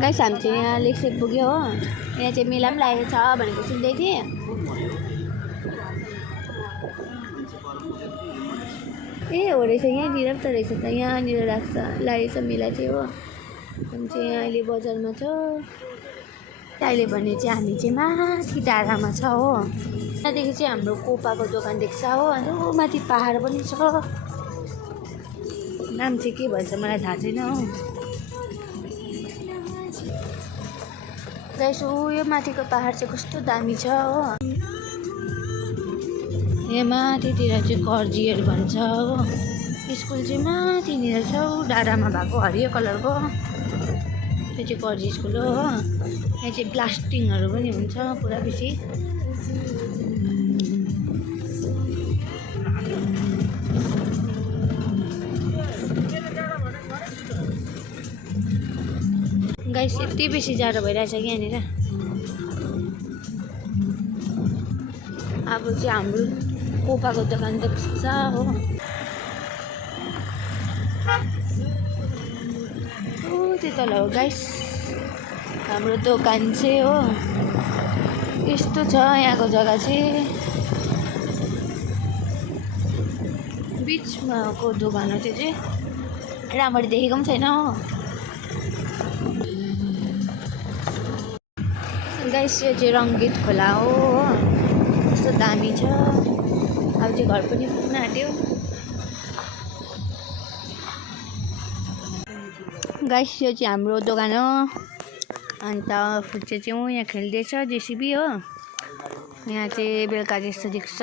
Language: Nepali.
गाइस हामी चाहिँ यहाँ लेक्सेप पुग्यो हो। यहाँ चाहिँ मेला पनि लागेको छ भनेको सुन्दै थिएँ। ए हो रहेछ, यहाँनिर पो त रहेछ त, यहाँनिर लागेछ मेला चाहिँ हो। हामी चाहिँ यहाँ अहिले बजारमा छ। अहिले भने चाहिँ हामी चाहिँ माथि डाँडामा छ हो। त्यहाँदेखि चाहिँ हाम्रो कोपाको दोकान देख्छ हो। अन्त माथि पहाड पनि छ, नाम चाहिँ के भन्छ मलाई थाहा छैन हो। गाइस यो माथिको पहाड चाहिँ कस्तो दामी छ हो। यहाँ माथितिर चाहिँ कर्जियर भन्छ हो। स्कुल चाहिँ माथिनिर छ हौ, डाँडामा भएको हरियो कलरको, त्यो चाहिँ कर्जी स्कुल हो। यहाँ चाहिँ ब्लास्टिङहरू पनि हुन्छ पुरा बेसी। गाइस यति बेसी जाडो भइरहेछ कि यहाँनिर। अब चाहिँ हाम्रो कोपाको दोकान देख्छ हो। त्यो तल हो गाइस हाम्रो दोकान चाहिँ हो। यस्तो छ यहाँको जग्गा चाहिँ, बिचमा को दोकान हो त्यो चाहिँ, राम्ररी देखेको पनि छैन हो। गाइस यो चाहिँ रङ्गीत खोला हो। कस्तो दामी छ। अब चाहिँ घर पनि पुग्न आँट्यो। गाइस यो चाहिँ हाम्रो दोकान हो। अन्त फुच्चे चाहिँ यहाँ खेल्दैछ जेसिबी हो। यहाँ चाहिँ बेलुका जस्तो देख्छ।